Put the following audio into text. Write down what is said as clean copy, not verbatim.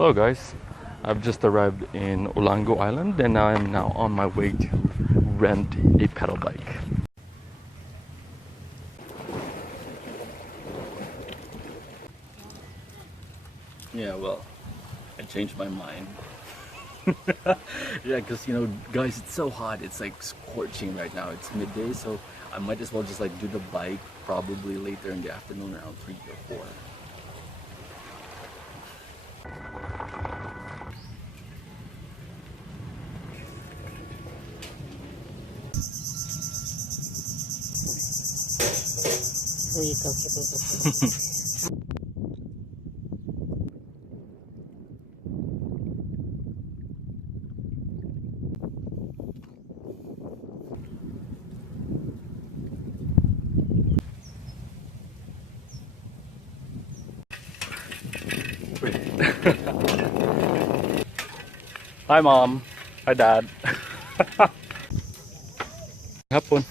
Hello guys, I've just arrived in Olango Island and I am now on my way to rent a pedal bike. Yeah, well, I changed my mind. Yeah, because you know, guys, it's so hot. It's like scorching right now. It's midday, so I might as well just like do the bike probably later in the afternoon around 3 or 4. Hi mom. Hi dad. Hapon.